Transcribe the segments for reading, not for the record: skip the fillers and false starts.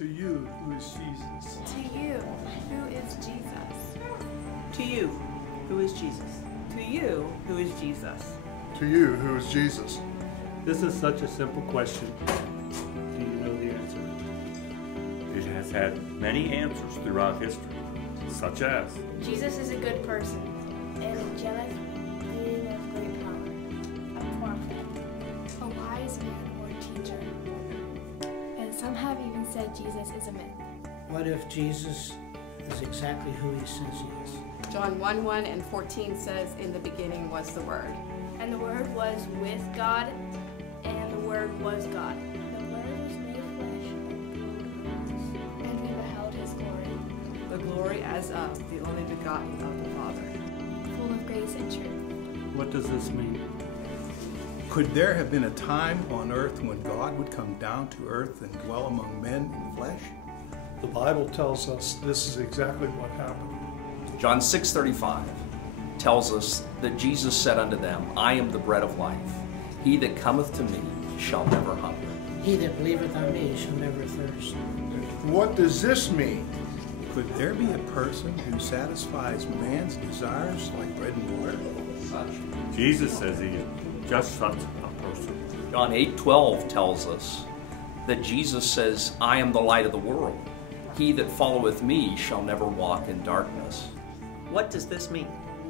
To you, who is Jesus. To you, who is Jesus. To you, who is Jesus. To you, who is Jesus. To you, who is Jesus. This is such a simple question. Do you know the answer? It has had many answers throughout history, such as Jesus is a good person, an angelic being of great power, a prophet, a wise man or teacher. And some have even said Jesus is a myth. What if Jesus is exactly who he says he is? John 1:1 and 14 says, "In the beginning was the Word." And the Word was with God, and the Word was God. The Word was made flesh and we beheld his glory. The glory as of the only begotten of the Father. Full of grace and truth. What does this mean? Could there have been a time on earth when God would come down to earth and dwell among men in flesh? The Bible tells us this is exactly what happened. John 6:35 tells us that Jesus said unto them, I am the bread of life. He that cometh to me shall never hunger. He that believeth on me shall never thirst. What does this mean? Could there be a person who satisfies man's desires like bread and water? Jesus says he is just such a person. John 8:12 tells us that Jesus says, I am the light of the world. He that followeth me shall never walk in darkness. What does this mean?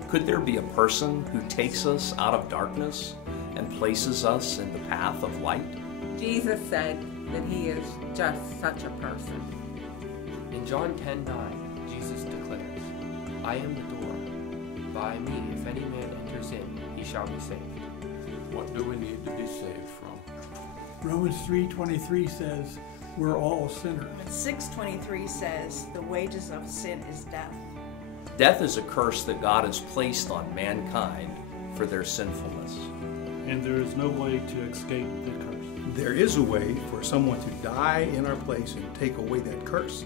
Could there be a person who takes us out of darkness and places us in the path of light? Jesus said that he is just such a person. In John 10:9, Jesus declares, I am the door. By me, if any man enters in, he shall be saved. What do we need to be saved from? Romans 3:23 says, we're all sinners. 6:23 says, the wages of sin is death. Death is a curse that God has placed on mankind for their sinfulness. And there is no way to escape the curse. There is a way for someone to die in our place and take away that curse.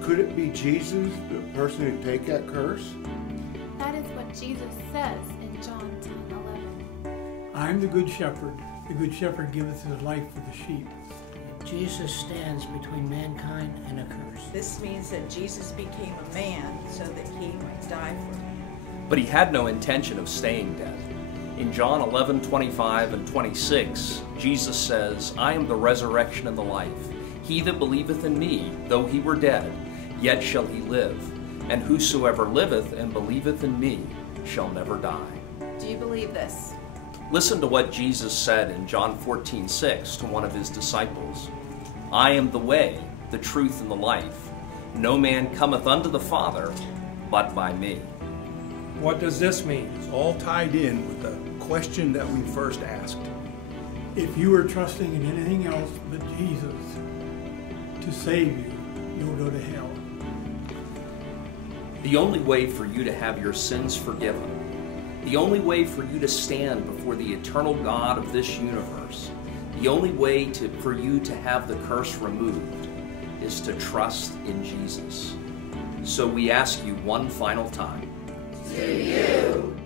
Could it be Jesus, the person who'd take that curse? That is what Jesus says in John 10:11. I am the good shepherd. The good shepherd giveth his life for the sheep. Jesus stands between mankind and a curse. This means that Jesus became a man so that he might die for them. But he had no intention of staying dead. In John 11:25 and 26, Jesus says, I am the resurrection and the life. He that believeth in me, though he were dead, yet shall he live. And whosoever liveth and believeth in me shall never die. Do you believe this? Listen to what Jesus said in John 14:6 to one of his disciples. I am the way, the truth, and the life. No man cometh unto the Father but by me. What does this mean? It's all tied in with the question that we first asked. If you are trusting in anything else but Jesus to save you, you'll go to hell. The only way for you to have your sins forgiven, the only way for you to stand before the eternal God of this universe, the only way for you to have the curse removed is to trust in Jesus. So we ask you one final time. To you